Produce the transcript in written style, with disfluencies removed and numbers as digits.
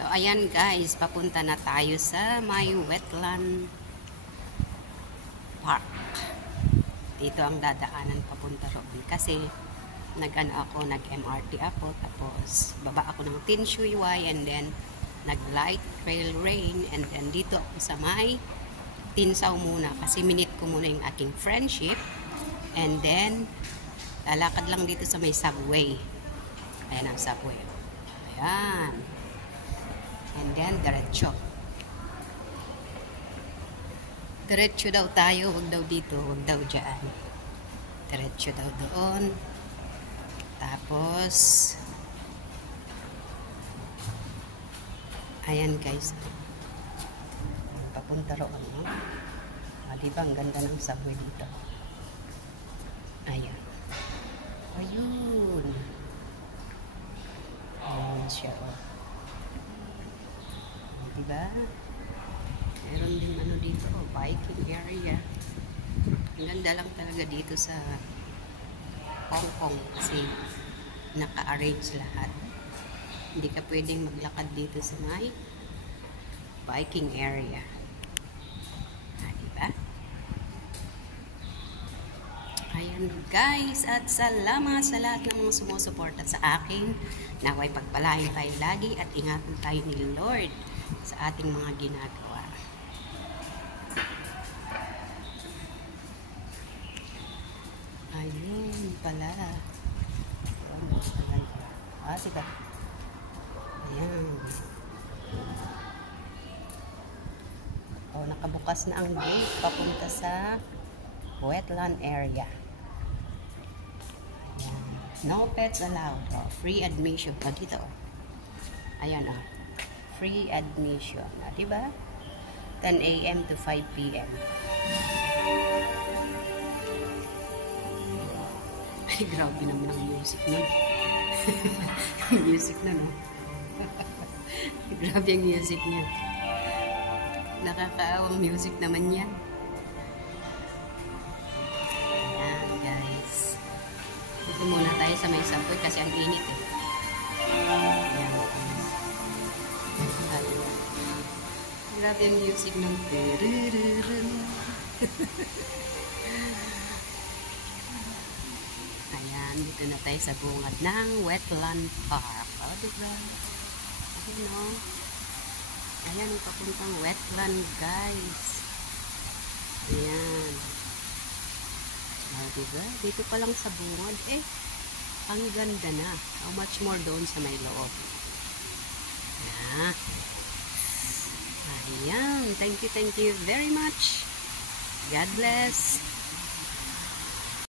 So, ayan guys, papunta na tayo sa may wetland park. Dito ang dadaanan papunta roon. Kasi, nag-MRT ako, tapos baba ako ng Tin Shui Wai, and then nag-light rail rain, and then dito ako sa may Tinsao muna. Kasi minute ko muna yung aking friendship, and then lalakad lang dito sa may subway. Ayan ang subway. Ayan. And then, diretso. Diretso daw tayo, wag daw dito, wag daw dyan. Diretso daw doon. Tapos, ayan guys. Papunta roon, no? Diba, ang ganda ng subway dito. Ayan. Ayun. Ayan siya, oh. Diba? Meron din ano dito, oh, biking area. Ang ganda lang talaga dito sa Hong Kong kasi naka-arrange lahat. Hindi ka pwedeng maglakad dito sa may biking area. Diba? Ayan guys, at salamat sa lahat ng mga sumusuporta sa akin. Naway pagpalain tayo lagi at ingatan tayo ni Lord sa ating mga ginagawa. Ayun pala. Diba? Ayan. Nakabukas na ang gate papunta sa wetland area. Ayan. No pets allowed. Free admission pa dito. Ayan free admission. Diba? 10 a.m. to 5 p.m. Ay, grabe naman ang music nun. Music na, no? Grabe ang music niya. Nakakaawang music naman yan. Ayan, guys. Dito muna tayo sa may subway kasi ang init, eh. Ayan. Grabe ang music ng ayan, dito na tayo sa bungad ng wetland park. Diba? Ayan, no? Ayan, ang papuntang wetland, guys. Ayan. Diba? Dito pa lang sa bungad, ang ganda na. How much more doon sa may loob. Ayan. Ayan. Thank you very much. God bless.